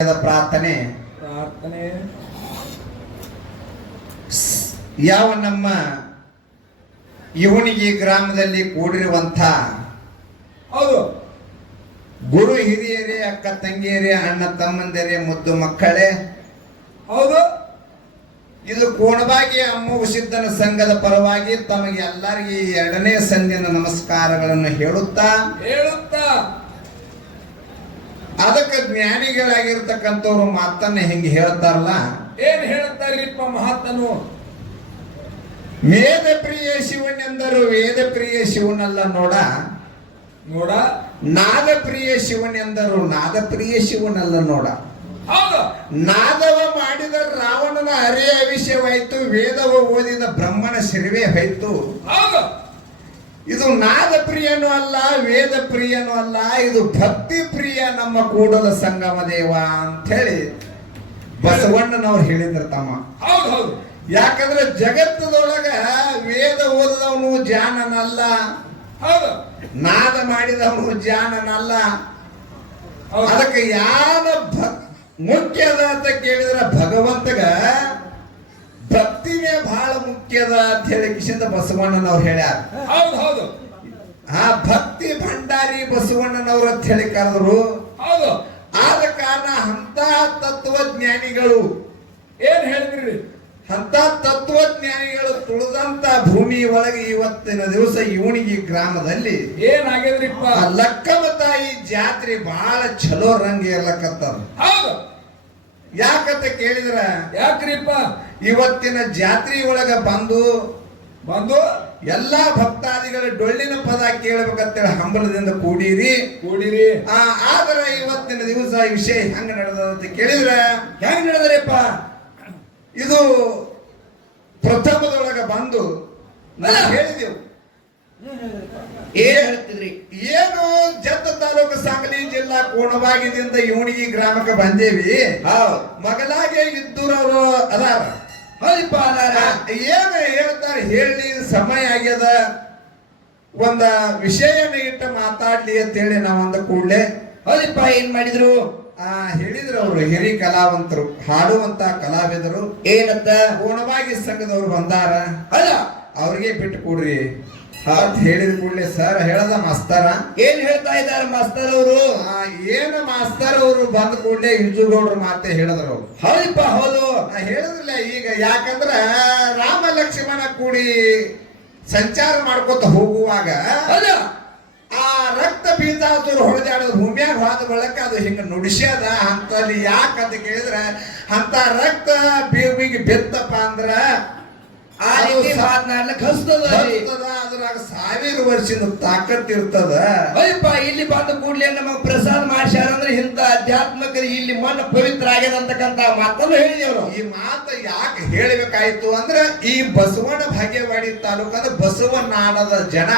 ಪ್ರಾರ್ಥನೆ ಯಾವ ನಮ್ಮ ಇವನಿಗೆ ಗ್ರಾಮದಲ್ಲಿ ಕೂಡಿರುವಂತ ಹೌದು ಗುರು ಹಿರಿಯರೇ, ಅಕ್ಕ ತಂಗಿಯರೇ, ಅಣ್ಣ ತಮ್ಮಂದಿರೇ, ಮುದ್ದು ಮಕ್ಕಳೇ, ಹೌದು ಇದು ಕೋಣಬಾಗಿ ಅಮ್ಮು ಸಿದ್ಧನ ಸಂಘದ ಪರವಾಗಿ ತಮಗೆ ಎಲ್ಲರಿಗೆ ಎರಡನೇ ಸಂಧಿನ ನಮಸ್ಕಾರಗಳನ್ನು ಹೇಳುತ್ತಾ ಅದಕ್ಕೆ ಜ್ಞಾನಿಗಳಾಗಿರ್ತಕ್ಕಂಥವ್ರು ಮಾತನ್ನ ಹಿಂಗೆ ಹೇಳ್ತಾರಲ್ಲ. ಏನ್ ಹೇಳ್ತಾರಿಪ್ಪ ಮಹಾತ್ಮನು? ವೇದ ಪ್ರಿಯ ಶಿವನೆಂದರು ವೇದ ಪ್ರಿಯ ಶಿವನಲ್ಲ ನೋಡ, ನಾದ ಪ್ರಿಯ ಶಿವನೆಂದರು ನಾದ ಪ್ರಿಯ ಶಿವನಲ್ಲ ನೋಡ. ನಾದವ ಮಾಡಿದ ರಾವಣನ ಅರೆಯ ವಿಷಯವಾಯ್ತು, ವೇದವ ಓದಿದ ಬ್ರಹ್ಮನ ಶಿರವೇ ಹೋಯ್ತು. ಇದು ನಾದ ಪ್ರಿಯನೂ ಅಲ್ಲ, ವೇದ ಪ್ರಿಯನೂ ಅಲ್ಲ, ಇದು ಭಕ್ತಿ ಪ್ರಿಯ ನಮ್ಮ ಕೂಡಲ ಸಂಗಮ ದೇವ ಅಂತ ಹೇಳಿ ಬಸವಣ್ಣನವ್ರು ಹೇಳಿದ್ರ ತಮ್ಮ. ಯಾಕಂದ್ರೆ ಜಗತ್ತದೊಳಗ ವೇದ ಓದಿದವನು ಜಾನನಲ್ಲ, ನಾದ ಮಾಡಿದವನು ಜಾನನಲ್ಲ. ಅದಕ್ಕೆ ಯಾರ ಮುಖ್ಯದ ಅಂತ ಕೇಳಿದ್ರ ಭಗವಂತಗ ಭಕ್ತಿನೇ ಬಹಳ ಮುಖ್ಯದ ಅಂತ ಹೇಳಿ ಕಿಶಿಂದ ಬಸವಣ್ಣನವ್ರು ಹೇಳ್ಯಾರ. ಆ ಭಕ್ತಿ ಭಂಡಾರಿ ಬಸವಣ್ಣನವ್ರು ಅಂತ ಹೇಳಿ ಕರೆದ್ರು. ಆದ ಕಾರಣ ಅಂತ ತತ್ವಜ್ಞಾನಿಗಳು ಏನ್ ಹೇಳಿದ್ರಿ? ಅಂತ ತತ್ವಜ್ಞಾನಿಗಳು ತುಳಿದಂತ ಭೂಮಿ ಒಳಗೆ ಇವತ್ತಿನ ದಿವಸ ಇವನಿಗೆ ಗ್ರಾಮದಲ್ಲಿ ಏನಾಗಿದ್ರಿಪ್ಪ, ಲಕ್ಕಮ್ಮ ತಾಯಿ ಜಾತ್ರೆ ಬಹಳ ಚಲೋ ರಂಗ ಇರ್ಲಕತ್ತದ. ಯಾಕಂತ ಕೇಳಿದ್ರ, ಯಾಕ್ರಿಪ್ಪ ಇವತ್ತಿನ ಜಾತ್ರೆ ಒಳಗ ಬಂದು ಎಲ್ಲಾ ಭಕ್ತಾದಿಗಳ ಡೊಳ್ಳಿನ ಪದ ಕೇಳಬೇಕಂತೇಳಿ ಹಂಬಲದಿಂದ ಕೂಡಿರಿ. ಆದ್ರೆ ಇವತ್ತಿನ ದಿವಸ ವಿಷಯ ಹೆಂಗ ನಡೆದ ಅಂತ ಕೇಳಿದ್ರ, ಹೆಂಗ್ ನಡೆದ್ರಿಪ್ಪ? ಇದು ಪ್ರಥಮದೊಳಗ ಬಂದು ಹೇಳಿದೆವು. ಏನ್ ಹೇಳ್ತಿದ್ರಿ? ಏನು ಜತ್ತ ತಾಲೂಕು ಸಾಂಗಲಿ ಜಿಲ್ಲಾ ಕೋಣಬಾಗಿದಿಂದ ಇವಣಿಗೆ ಗ್ರಾಮಕ್ಕೆ ಬಂದೇವಿ. ಮಗಲಾಗೆ ಇದ್ದೂರವರು ಅದಾರ. ಏನು ಹೇಳ್ತಾರೆ ಹೇಳಿ, ಸಮಯ ಆಗ್ಯದ, ಒಂದ ವಿಷಯನ ಇಟ್ಟ ಮಾತಾಡ್ಲಿ ಅಂತ ಹೇಳಿ ನಾವಂದ ಕೂಡ್ಲೆ ಹೌದಪ್ಪ. ಏನ್ ಮಾಡಿದ್ರು? ಹೇಳಿದ್ರು ಅವರು ಹಿರಿ ಕಲಾವಂತರು, ಹಾಡುವಂತ ಕಲಾವಿದರು. ಏನಂತ? ಕೋಣಬಾಗಿ ಸಂಘದವ್ರು ಬಂದಾರ, ಅಲ್ಲ ಅವ್ರಿಗೆ ಬಿಟ್ಟು ಕೊಡ್ರಿ ಅಂತ ಹೇಳಿದ ಕೂಡಲೇ ಸರ್ ಹೇಳದ ಮಾಸ್ತರ. ಏನ್ ಹೇಳ್ತಾ ಇದಾರೆ ಮಾಸ್ತರ್ ಅವರು? ಏನು ಮಾಸ್ತರ್ ಅವರು ಬಂದ ಕೂಡಲೇ ಇಂಜುಗೌಡ್ರು ಮಾತೆ ಹೇಳಿದ್ರು. ಹೌದಪ್ಪ ಹೌದು ಹೇಳಿದ್ರಲ್ಲ. ಈಗ ಯಾಕಂದ್ರ ರಾಮ ಲಕ್ಷ್ಮಣ ಕೂಡಿ ಸಂಚಾರ ಮಾಡ್ಕೊತ ಹೋಗುವಾಗ ಆ ರಕ್ತ ಬೀಜಾಸುರು ಹೊಡೆದಾಡೋದು ಭೂಮಿಯಾಗ ಹೋದ ಬಳಕ ಅದು ಹಿಂಗ ನುಡಿಸ್ಯದ ಅಂತಲ್ಲಿ. ಯಾಕಂತ ಕೇಳಿದ್ರೆ ಅಂತ ರಕ್ತ ಬೇವಿಗೆ ಬೆತ್ತಪ್ಪ ಅಂದ್ರ ಅದ್ರಾಗ 1000 ವರ್ಷದ ತಾಕತ್ ಇರ್ತದ. ಇಲ್ಲಿ ಬಂದ ಕೂಡ್ಲೆ ನಮಗ್ ಪ್ರಸಾದ ಮಾಡ್ಸ್ಯಾರ ಅಂದ್ರೆ ಇಂತ ಅಧ್ಯಾತ್ಮಕ ಇಲ್ಲಿ ಮನ ಪವಿತ್ರ ಆಗ್ಯದಂತಕ್ಕಂತ ಮಾತನ್ನು ಹೇಳಿದೇವ್ರು. ಈ ಮಾತು ಯಾಕೆ ಹೇಳಬೇಕಾಯ್ತು ಅಂದ್ರೆ, ಈ ಬಸವನ ಭಾಗ್ಯವಾಡಿ ತಾಲೂಕದ ಬಸವನಾಡದ ಜನ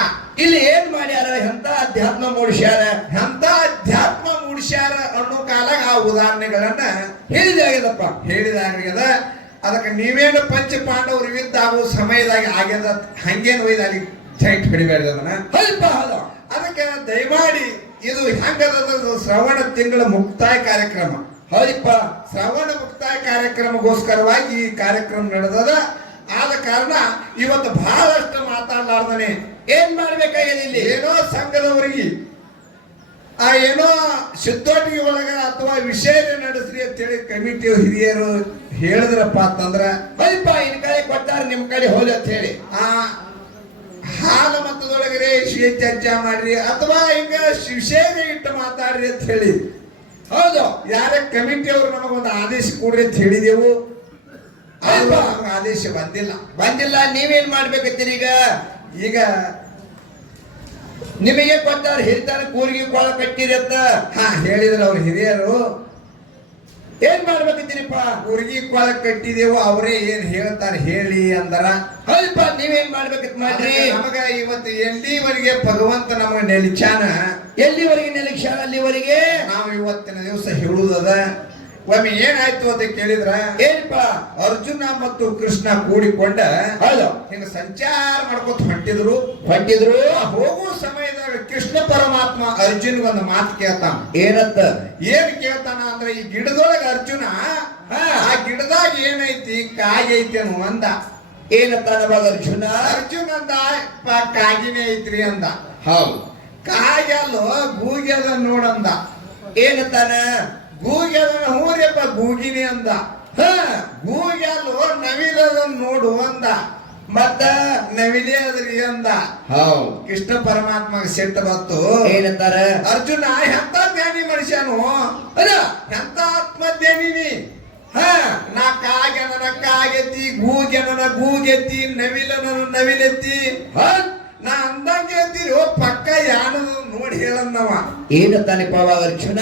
ಇಲ್ಲಿ ಏನ್ ಮಾಡ್ಯಾರ, ಎಂತ ಅಧ್ಯಾತ್ಮ ಮೂಡಿಸ್ಯಾರ, ಎಂತ ಅಧ್ಯಾತ್ಮ ಮೂಡಿಸ್ಯಾರ ಅನ್ನೋ ಕಾಲಾಗ ಆ ಉದಾಹರಣೆಗಳನ್ನ ಹೇಳಿದಾಗ್ಯದ. ಅದಕ್ಕೆ ನೀವೇನು ಪಂಚ ಪಾಂಡವರು ವಿರುದ್ಧ ಆಗೋ ಸಮಯದಾಗ ಆಗ್ಯದ, ಹಂಗೇನು ಒಯ್ದಾಗಿ ಜೈಟ್ ಹಿಡಿಬೇಡ ಅದನ್ನ. ಅದಕ್ಕೆ ದಯಮಾಡಿ ಇದು ಹೆಂಗದ ಶ್ರವಣ ತಿಂಗಳ ಮುಕ್ತಾಯ ಕಾರ್ಯಕ್ರಮ. ಹೌದಪ್ಪ, ಶ್ರವಣ ಮುಕ್ತಾಯ ಕಾರ್ಯಕ್ರಮಗೋಸ್ಕರವಾಗಿ ಈ ಕಾರ್ಯಕ್ರಮ ನಡೆದದ. ಆದ ಕಾರಣ ಇವತ್ತು ಬಹಳಷ್ಟು ಮಾತಾಡ್ಲಾರ್ದನೆ ಏನ್ ಮಾಡ್ಬೇಕಾಗಿದೆ ಇಲ್ಲಿ? ಏನೋ ಸಂಘದವರಿಗೆ ಏನೋ ಸಿದ್ದೋಟಿಗೆ ಒಳಗ ಅಥವಾ ವಿಷಯ ನಡೆಸ್ರಿ ಅಂತೇಳಿ ಕಮಿಟಿ ಹಿರಿಯರು ಹೇಳಿದ್ರಪ್ಪ ಅಂತಂದ್ರ, ಇನ್ ಕಡೆ ಕೊಟ್ಟಾರ, ನಿಮ್ ಕಡೆ ಹೋಲಿ ಅಂತ ಹೇಳಿ ಹಾಲ ಮತದೊಳಗರೆ ವಿಷಯ ಚರ್ಚೆ ಮಾಡ್ರಿ ಅಥವಾ ಹಿಂಗ ವಿಷಯ ಇಟ್ಟು ಮಾತಾಡ್ರಿ ಅಂತ ಹೇಳಿ. ಹೌದು, ಯಾರ ಕಮಿಟಿ ಅವರು ನಮಗೊಂದು ಆದೇಶ ಕೊಡ್ರಿ ಅಂತ ಹೇಳಿದೆವು. ಆದೇಶ ಬಂದಿಲ್ಲ. ನೀವೇನ್ ಮಾಡ್ಬೇಕತ್ತೀರಿ? ಈಗ ನಿಮಗೆ ಕೊಟ್ಟಾರ, ಹಿರಿತಾರ ಕೂರಿಗೆ ಕೊಳ ಕಟ್ಟಿರಿ ಅಂತ ಹೇಳಿದ್ರು ಅವ್ರ ಹಿರಿಯರು. ಏನ್ ಮಾಡ್ಬೇಕತ್ತೀರಿಪ್ಪ? ಕೂರ್ಗಿ ಕೊಳ ಕಟ್ಟಿದೆವು, ಅವರೇ ಏನ್ ಹೇಳ್ತಾರೆ ಹೇಳಿ ಅಂದರ. ಹೌದಪ್ಪ, ನೀವೇನ್ ಮಾಡ್ಬೇಕತ್ ಮಾಡ್ರಿ. ನಮಗ ಇವತ್ತು ಎಲ್ಲಿವರೆಗೆ ಭಗವಂತ ನಮಗ ನೆಲಿಚಾನ, ಎಲ್ಲಿವರೆಗೆ ನೆಲಿಕ್ಷಾನ ಅಲ್ಲಿವರೆಗೆ ನಾವು ಇವತ್ತಿನ ದಿವಸ ಹೇಳುವುದದ. ಒಮ್ಮೆ ಏನಾಯ್ತು ಅಂತ ಕೇಳಿದ್ರ ಏನಪ್ಪ ಅರ್ಜುನ ಮತ್ತು ಕೃಷ್ಣ ಕೂಡಿಕೊಂಡ ಹೌದು ಹಿಂಗ ಸಂಚಾರ ಮಾಡ್ಕೊತ ಹೊಂಟಿದ್ರು ಹೋಗುವ ಸಮಯದಾಗ ಕೃಷ್ಣ ಪರಮಾತ್ಮ ಅರ್ಜುನ್ ಒಂದು ಮಾತು ಕೇಳ್ತಾನ. ಏನಂತ ಏನ್ ಕೇಳ್ತಾನ ಅಂದ್ರೆ ಈ ಗಿಡದೊಳಗ ಅರ್ಜುನ ಆ ಗಿಡದಾಗ ಏನೈತಿ ಕಾಯಿ ಐತಿ ಅನ್ನೋ ಅಂದ. ಏನಂತಾನ ಅರ್ಜುನ ಅಂದ ಕಾಗಿನೇ ಐತ್ರಿ ಅಂದ. ಹೌದು ಕಾಯಲ್ಲೋ ಗೂಗ್ಯದ ನೋಡಂದ. ಏನಂತಾನ ಗೂಗ್ಯದ ಹೂರ್ಯಪ್ಪ ಗೂಗಿನಿ ಅಂದ. ಗೂಗ್ಯಲ್ಲೋ ನವಿಲದ ನೋಡು ಅಂದ. ಮತ್ತ ನವಿಲೆ ಅದ್ರಿ ಅಂದ. ಹೌದು ಕೃಷ್ಣ ಪರಮಾತ್ಮ ಸಿಟ್ಟ ಬಂತು. ಏನಂತಾರ ಅರ್ಜುನ ಎಂತ ಜ್ಞಾನಿ ಮನುಷ್ಯನು, ಎಂತ ಆತ್ಮಜ್ಞಾನಿನಿ. ನಾ ಕಾಗೆನ ಕಾಗೆತ್ತಿ ಗೂಗೆನ ಗೂಗೆತ್ತಿ ನವಿಲನ ನವಿಲೆತ್ತಿ ನಾ ಅಂದಂಗೆ ಎತ್ತೀರಿ ಪಕ್ಕ ಯಾನದು ನೋಡಿ ಹೇಳನ್ನವ. ಏನಂತಾನಪ್ಪ ಅರ್ಜುನ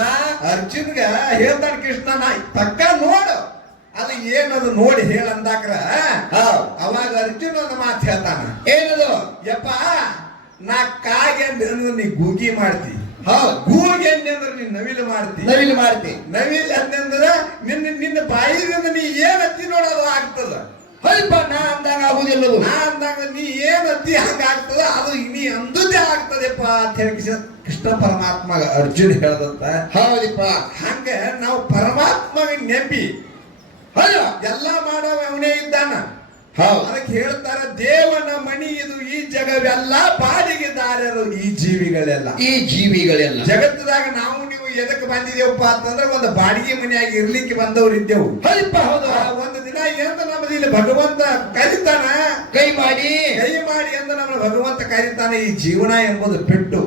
ಅರ್ಜುನ್ಗ ಹೇಳ್ತಾನ ಕೃಷ್ಣ ನಾ ಪಕ್ಕ ನೋಡು ಅದು ಏನದು ನೋಡಿ ಹೇಳಂದಾಕ್ರ ಅವಾಗ ಅರ್ಜುನ್ ಒಂದು ಮಾತು ಹೇಳ್ತಾನ. ಏನದು ಯಪ್ಪ ನಾ ಕಾಗೆ ಅಂದ್ರೆ ನೀ ಗೂಗಿ ಮಾಡ್ತಿ, ಗೂಗಿ ಅಂದ್ರೆ ನೀನ್ ನವಿಲು ಮಾಡ್ತಿ. ನವಿಲ್ ಅಂದ್ರ ನಿನ್ನ ಬಾಯಿದಿಂದ ನೀ ಏನ್ ಹತ್ತಿ ನೋಡೋದು ಆಗ್ತದ. ಸ್ವಲ್ಪ ನಾ ಅಂದಾಗ ಆಗುದಿಲ್ಲ. ನಾ ಅಂದಾಗ ನೀ ಏನ್ ಹತ್ತಿ ಹಂಗ ಆಗ್ತದ ಅದು ನೀ ಅಂದುದೇ ಆಗ್ತದೆಪ್ಪ ಅಂತ ಹೇಳಿ ಕೃಷ್ಣ ಪರಮಾತ್ಮ ಅರ್ಜುನ್ ಹೇಳದಂತ. ಹೌದಪ್ಪ ಹಂಗ ನಾವು ಪರಮಾತ್ಮಗೆ ನೆಂಬಿ ಎಲ್ಲ ಮಾಡವ ಅವನೇ ಇದ್ದಾನ. ಅದಕ್ಕೆ ಹೇಳ್ತಾರ ದೇವನ ಮಣಿ ಇದು ಈ ಜಗವೆಲ್ಲ ಬಾಡಿಗೆ ದಾರರು ಈ ಜೀವಿಗಳೆಲ್ಲ. ಜಗತ್ತದಾಗ ನಾವು ನೀವು ಎದಕ್ಕೆ ಬಂದಿದ್ದೇವಪ್ಪ ಅಂತಂದ್ರೆ ಒಂದು ಬಾಡಿಗೆ ಮನೆಯಾಗಿ ಇರ್ಲಿಕ್ಕೆ ಬಂದವರು ಇದ್ದೆವು. ಒಂದು ದಿನ ಏನಂತ ನಮ್ಮದು ಇಲ್ಲಿ ಭಗವಂತ ಕರೀತಾನ, ಕೈ ಮಾಡಿ ಅಂತ ನಮ್ಮ ಭಗವಂತ ಕರೀತಾನೆ. ಈ ಜೀವನ ಎಂಬುದು ಪೆಟ್ಟು.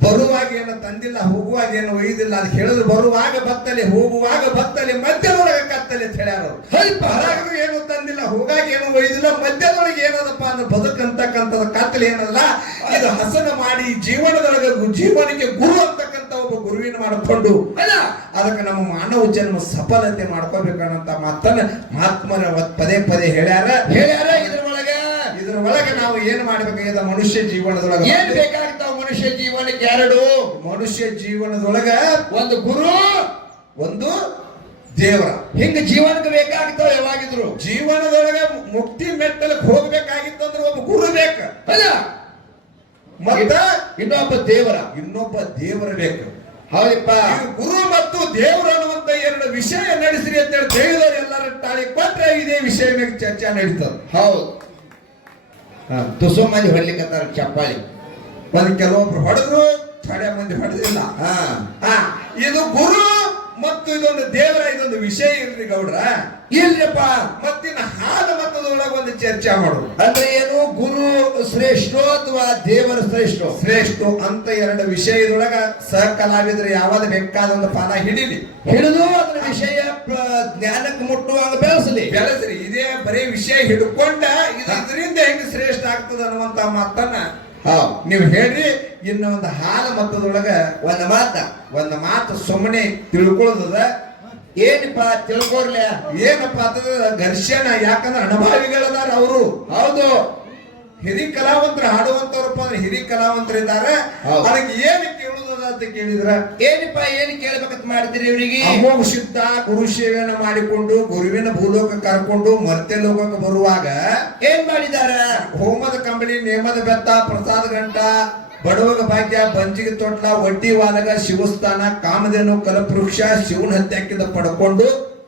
ಬರುವಾಗ ಏನು ತಂದಿಲ್ಲ, ಹೋಗುವಾಗ ಏನು ಒಯ್ದಿಲ್ಲ. ಅದು ಹೇಳಿದ್ರು ಬರುವಾಗ ಬತ್ತಲೆ, ಹೋಗುವಾಗ ಬತ್ತಲೆ, ಮಧ್ಯದೊಳಗೆ ಕತ್ತಲೆ ಅಂತ ಹೇಳ್ಯಾರ. ಹೊರಗೂ ಏನು ತಂದಿಲ್ಲ, ಹೋಗಾಗ ಏನು ಒಯ್ದಿಲ್ಲ, ಮಧ್ಯದೊಳಗೆ ಏನದಪ್ಪ ಅಂದ್ರೆ ಬದುಕಂತಕ್ಕಂಥದ ಕತ್ತಲೆ ಏನಲ್ಲ. ಇದು ಹಸನ ಮಾಡಿ ಜೀವನದೊಳಗೆ ಜೀವನಕ್ಕೆ ಗುರು ಅಂತಕ್ಕಂಥ ಒಬ್ಬ ಗುರುವಿನ ಮಾಡಿಕೊಂಡು ಅದಕ್ಕೆ ನಮ್ಮ ಮಾನವ ಜನ್ಮ ಸಫಲತೆ ಮಾಡ್ಕೋಬೇಕನ್ನಂತ ಮಾತನ್ನ ಮಹಾತ್ಮರ ಪದೇ ಪದೇ ಹೇಳ್ಯಾರ. ಇದ್ರೊಳಗೆ ನಾವು ಏನ್ ಮಾಡ್ಬೇಕಾಗಿದೆ ಮನುಷ್ಯ ಜೀವನದೊಳಗೆ ಏನ್ ಬೇಕಾಗ್ತಾವ ಮನುಷ್ಯ ಜೀವನಕ್ಕೆ? ಎರಡು. ಮನುಷ್ಯ ಜೀವನದೊಳಗ ಒಂದು ಗುರು, ಒಂದು ದೇವರ. ಹಿಂಗ ಜೀವನಕ್ಕೆ ಬೇಕಾಗ್ತಾವ. ಯಾವಾಗಿದ್ರು ಜೀವನದೊಳಗ ಮುಕ್ತಿ ಮೆಟ್ಟಲಕ್ಕೆ ಹೋಗ್ಬೇಕಾಗಿತ್ತು ಅಂದ್ರೆ ಒಬ್ಬ ಗುರು ಬೇಕ, ಮತ್ತ ಇನ್ನೊಬ್ಬ ದೇವರ ಬೇಕು. ಹೌದಪ್ಪ. ಗುರು ಮತ್ತು ದೇವರು ಅನ್ನುವಂತ ಎರಡು ವಿಷಯ ನಡೆಸ್ರಿ ಅಂತ ಹೇಳಿ ತಿಳಿದವರು ಎಲ್ಲರ ತಾಳಿ ಕೊಟ್ರೆ ಇದೇ ವಿಷಯ ಮೇಲೆ ಚರ್ಚೆ ನಡೀತದ. ಹೌದು. ತುಸು ಮಂದಿ ಹೊಡ್ಲಿಕ್ಕತ್ತಾರ ಚಪ್ಪಾಳಿ. ಕೆಲವೊಬ್ರು ಹೊಡೆದ್ರು, ಥೋಡೆ ಮಂದಿ ಹೊಡೆದಿಲ್ಲ. ಇದು ಗುರು ಮತ್ತು ಇದೊಂದು ದೇವರ ಇದೊಂದು ವಿಷಯ ಇಲ್ರಿ ಗೌಡ್ರ. ಇಲ್ರಿಪ್ಪ. ಮತ್ತಿನ ಹಾಲು ಮತದೊಳಗ ಒಂದು ಚರ್ಚೆ ಮಾಡೋದು ಅಂದ್ರೆ ಏನು, ಗುರು ಶ್ರೇಷ್ಠ ಅಥವಾ ದೇವರ ಶ್ರೇಷ್ಠ ಅಂತ ಎರಡು ವಿಷಯದೊಳಗ ಸಹ ಕಲಾವಿದ್ರು ಯಾವಾಗ ಬೇಕಾದ ಒಂದು ಪಾಲ ಹಿಡಿದು ಅದರ ವಿಷಯ ಜ್ಞಾನಕ್ಕೆ ಮುಟ್ಟುವಾಗ ಬೆಳೆಸ್ರಿ. ಇದೇ ಬರೀ ವಿಷಯ ಹಿಡ್ಕೊಂಡ ಇದರಿಂದ ಹೆಂಗ್ ಶ್ರೇಷ್ಠ ಆಗ್ತದ ಅನ್ನುವಂತ ಮಾತನ್ನ ನೀವು ಹೇಳ್ರಿ. ಇನ್ನು ಒಂದು ಹಾಲು ಮತದೊಳಗ ಒಂದು ಮಾತು ಸುಮ್ಮನೆ ತಿಳ್ಕೊಳ್ಳೋದ. ಏನಪ್ಪ ತಿಳ್ಕೊರ್ಲ? ಏನಪ್ಪಾ ಅಂತಂದ್ರೆ ಘರ್ಷಣ. ಯಾಕಂದ್ರೆ ಅನುಭವಿಗಳದಾರ ಅವರು. ಹೌದು. ಹಿರಿ ಕಲಾವಂತರು ಹಾಡುವಂತವ್ರಪ್ಪ ಅಂದ್ರೆ ಹಿರಿ ಕಲಾವಂತರಿದ್ದಾರೆ. ಅದಕ್ಕೆ ಏನು ಕೇಳುವುದ ಅಂತ ಕೇಳಿದ್ರ ಏನಪ್ಪ ಏನು ಕೇಳ್ಬೇಕಂತ ಮಾಡ್ತೀರಿ ಇವರಿಗೆ? ಅಮೋಘ ಸಿದ್ಧ ಗುರು ಸೇವೆಯನ್ನು ಮಾಡಿಕೊಂಡು ಗುರುವಿನ ಭೂಲೋಕ ಕರ್ಕೊಂಡು ಮರ್ತ್ಯ ಲೋಕಕ್ಕೆ ಬರುವಾಗ ಏನ್ ಮಾಡಿದಾರ? ಹೋಮದ ಕಂಬಳಿ, ನೇಮದ ಬೆತ್ತ, ಪ್ರಸಾದ ಗಂಟ, ಬಡವಗ ಭಾಗ್ಯ, ಬಂಜಿಗೆ ತೊಟ್ಲ, ವಡ್ಡಿ ವಾಲಗ, ಶಿವಸ್ಥಾನ, ಕಾಮಧೇನು, ಕಲಪವೃಕ್ಷ, ಶಿವನ ಹತ್ಯೆ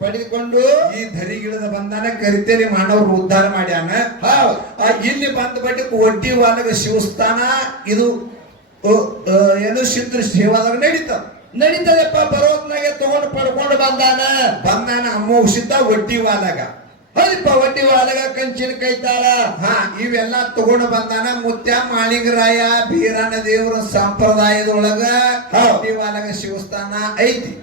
ಪಡೆದುಕೊಂಡು ಈ ಧರಿಗಿಳದ ಬಂದಾನ ಕರಿತೇರಿ ಮಾನವರು ಉದ್ಧಾರ ಮಾಡ್ಯಾನ. ಇಲ್ಲಿ ಬಂದ ಬಟ್ಟಕ್ಕೆ ವಡ್ಡಿ ವಾಲಗ ಶಿವಸ್ಥಾನ ಇದು ಏನು ಸಿದ್ಧ ಸೇವಾದಾಗ ನಡೀತದಪ್ಪ. ಬರೋತ್ನಾಗೆ ತಗೊಂಡು ಪಡ್ಕೊಂಡು ಬಂದಾನ ಅಮೋಘ ಸಿದ್ಧ ವಡ್ಡಿ ವಾಲಗ. ಹೌದಪ್ಪ. ವಡ್ಡಿ ವಾಲಗ, ಕಂಚಿನ ಕೈತಾಳ, ಇವೆಲ್ಲ ತಗೊಂಡು ಬಂದಾನ. ಮುತ್ಯ ಮಾಳಿಂಗರಾಯ ಬೀರಣ್ಣ ದೇವರ ಸಂಪ್ರದಾಯದೊಳಗ ವಡ್ಡಿ ವಾಲಗ ಶಿವಸ್ಥಾನ ಐತಿ.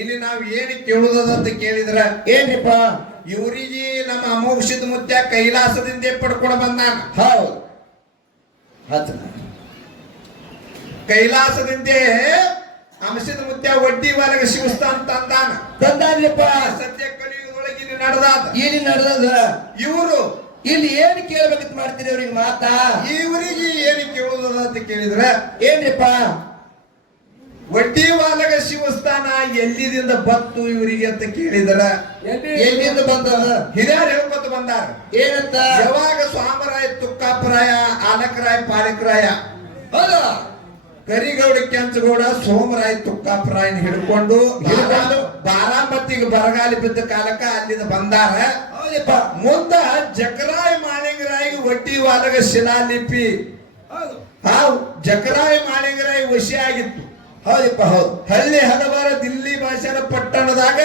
ಇಲ್ಲಿ ನಾವ್ ಏನ್ ಕೇಳುದಂತ ಕೇಳಿದ್ರ ಏನ್ರಿಪ್ಪ? ಇವರಿಗೆ ನಮ್ಮ ಅಮೋಘ ಸಿದ್ಧ ಮುತ್ಯ ಕೈಲಾಸದಿಂದ ಪಡ್ಕೊಂಡು ಬಂದಾನ. ಹೌದು. ಕೈಲಾಸದಿಂದ ಅಂಶದ ಮುತ್ಯ ವಡ್ಡಿ ವಾಲಗ ಶಿವಸ್ಥಾನ ತಂದಾನಪ್ಪ. ಸತ್ಯ ಕಲಿಯುಗದೊಳಗೆ ಇಲ್ಲಿ ನಡೆದ ಇವರು ಇಲ್ಲಿ ಏನ್ ಕೇಳ್ಬೇಕಂತ ಮಾಡ್ತೀರಿ ಅವ್ರಿಗೆ ಮಾತಾ? ಇವರಿಗೆ ಏನ್ ಕೇಳುದ ಅಂತ ಕೇಳಿದ್ರ ಏನ್ರಿಪ್ಪ? ವಡ್ಡಿ ವಾಲಗ ಶಿವಸ್ಥಾನ ಎಲ್ಲಿದಿಂದ ಬತ್ತು ಇವರಿಗೆ ಅಂತ ಕೇಳಿದರ ಎಲ್ಲಿಂದ ಬಂದದ ಹಿರಿಯರು ಹೇಳ್ಕೊತ ಬಂದಾರ. ಏನಂತ? ಯಾವಾಗ ಸ್ವಾಮರಾಯ ತುಕ್ಕಾಪರಾಯ ಆಲಕರಾಯ ಪಾಲಕರಾಯ ಹೌದಾ ಕರಿಗೌಡ ಕೆಂಚಗೌಡ ಸೋಮರಾಯ ತುಕ್ಕಾಪರಾಯನ ಹಿಡ್ಕೊಂಡು ಬಾರಾಮತಿಗೆ ಬರಗಾಲಿ ಬಿದ್ದ ಕಾಲಕ್ಕ ಅಲ್ಲಿಂದ ಬಂದಾರ. ಹೌದಪ್ಪ. ಮುಂದ ಜಕರಾಯ ಮಾಳಿಂಗರಾಯ ವಡ್ಡಿ ವಾಲಗ ಶಿಲಾಲಿಪಿ ಹೌದು ಆ ಜಕರಾಯ ಮಾಳಿಂಗರಾಯ ವಶಿ ಆಗಿತ್ತು. ಹೌದಪ್ಪ. ಹೌದು ಹಳ್ಳಿ ಹಲವಾರ ದಿಲ್ಲಿ ಭಾಷೆನ ಪಟ್ಟಣದಾಗ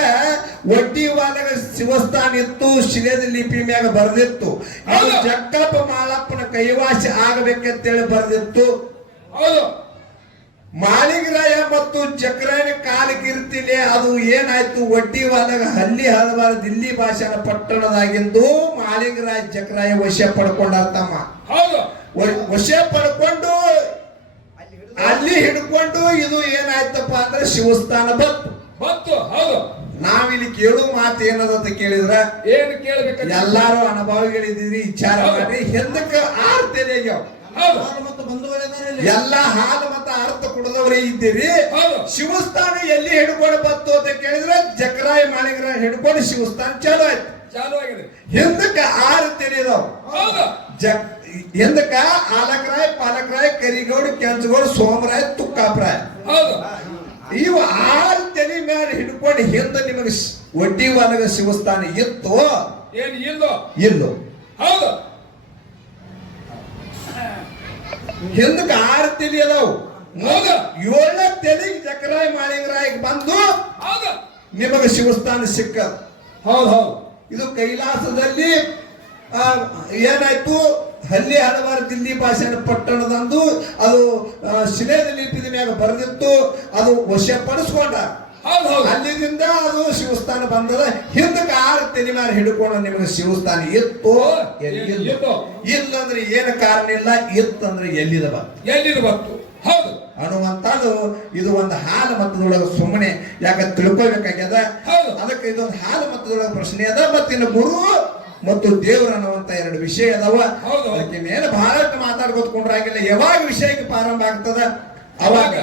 ವಡ್ಡಿ ವಾಲಗ ಶಿವಸ್ಥಾನ ಇತ್ತು. ಶಿಲೆದ ಲಿಪಿ ಮ್ಯಾಗ ಬರೆದಿತ್ತು. ಇದು ಜಕ್ಕಪ್ಪ ಮಾಳಪ್ಪನ ಕೈವಾಸ ಆಗಬೇಕಂತೇಳಿ ಬರೆದಿತ್ತು. ಹೌದು ಮಾಳಿಂಗರಾಯ ಮತ್ತು ಜಕರಾಯನ ಕಾಲ ಕೀರ್ತಿಲೆ ಅದು ಏನಾಯ್ತು, ವಡ್ಡಿ ವಾಲಗ ಹಳ್ಳಿ ಹಲವಾರ ದಿಲ್ಲಿ ಭಾಷೆನ ಪಟ್ಟಣದಾಗಿಂದು ಮಾಳಿಂಗರಾಯ ಜಕರಾಯ ವಶ ಪಡ್ಕೊಂಡಾರ ತಮ್ಮ. ಹೌದು ವಶ ಪಡ್ಕೊಂಡು ಅಲ್ಲಿ ಹಿಡ್ಕೊಂಡು ಇದು ಏನಾಯ್ತಪ್ಪ ಅಂದ್ರೆ ಶಿವಸ್ಥಾನ ಬತ್ತು. ಹೌದು ನಾವಿಲ್ಲಿ ಕೇಳೋ ಮಾತು ಏನದ ಅಂತ ಕೇಳಿದ್ರ ಏನು ಕೇಳಬೇಕು? ಎಲ್ಲಾರು ಅನುಭವಿಗಳಿದ್ದೀರಿ, ವಿಚಾರ ಮಾಡಿ. ಹಿಂದಕ್ಕ 6 ತಲೆ ಆಗ್ಯಾವ. ಎಲ್ಲ ಹಾಲು ಮತ್ತು ಅರ್ಥ ಕುಡದವರೇ ಇದ್ದೀರಿ. ಶಿವಸ್ಥಾನ ಎಲ್ಲಿ ಹಿಡ್ಕೊಂಡು ಬತ್ತು ಅಂತ ಕೇಳಿದ್ರೆ ಜಕರಾಯ ಮಾಳಿಂಗರಾಯ ಹಿಡ್ಕೊಂಡು ಶಿವಸ್ಥಾನ ಚಾಲು ಆಯ್ತು. ಹಿಂದಕ್ಕ 6 ತಲೆ ಇದಾವ. ಹಿಂದಕ್ಕ ಆಲಕರಾಯ ಪಾಲಕರಾಯ ಕರಿಗೌಡ ಕೆಂಚಗೌಡ ಸೋಮರಾಯ ತುಕ್ಕಾಪರಾಯ ಇವು 6 ತಲೆ ಮೇಲೆ ಹಿಡ್ಕೊಂಡು ಹಿಂದ ನಿಮಗೆ ವಡ್ಡಿ ವಾಲಗ ಶಿವಸ್ಥಾನ ಇತ್ತು ಇಲ್ಲೋ? ಹೌದು ಹಿಂದಕ್ಕೆ 6 ತಲೆ ಅದಾವು. 7ನೇ ತಲೆಗೆ ಜಕರಾಯ ಮಾಳಿಂಗರಾಯ ಬಂದು ನಿಮಗೆ ಶಿವಸ್ಥಾನ ಸಿಕ್ಕ. ಹೌದು ಇದು ಕೈಲಾಸದಲ್ಲಿ ಏನಾಯ್ತು, ಹಳ್ಳಿ ಹಲವಾರು ದಿಲ್ಲಿ ಭಾಷೆನ ಪಟ್ಟಣದಂದು ಅದು ಶಿಲೆದ ಲಿಪಿದ ಮ್ಯಾಗ ಬರೆದಿತ್ತು. ಅದು ವಶಪಡಿಸ್ಕೊಂಡ. ಅಲ್ಲಿಂದ ಅದು ಶಿವಸ್ಥಾನ ಬಂದದ. ಹಿಂದಕ್ಕೆ 6 ತಲೆ ಮೇಲೆ ಹಿಡ್ಕೊಂಡು ನಿಮಗೆ ಶಿವಸ್ಥಾನ ಇತ್ತು ಇಲ್ಲಂದ್ರೆ ಏನು ಕಾರಣ ಇಲ್ಲ, ಇತ್ತಂದ್ರೆ ಎಲ್ಲಿದ ಬಂತು ಹೌದು ಅನ್ನುವಂಥದ್ದು ಇದು ಒಂದು ಹಾಲು ಮತದೊಳಗೆ ಸುಮ್ಮನೆ ಯಾಕೆ ತಿಳ್ಕೊಬೇಕಾಗ್ಯದ. ಅದಕ್ಕೆ ಇದೊಂದು ಹಾಲು ಮತದೊಳಗೆ ಪ್ರಶ್ನೆ ಅದ. ಮತ್ತಿನ್ನು ಗುರು ಮತ್ತು ದೇವ್ರ ಅನ್ನುವಂತ 2 ವಿಷಯ ಅದಾವ. ಅದಕ್ಕೆ ಮೇಲೆ ಬಹಳಷ್ಟು ಮಾತಾಡ್ಕೊತ್ಕೊಂಡ್ರಾಗಿಲ್ಲ. ಯಾವಾಗ ವಿಷಯಕ್ಕೆ ಪ್ರಾರಂಭ ಆಗ್ತದ ಅವಾಗ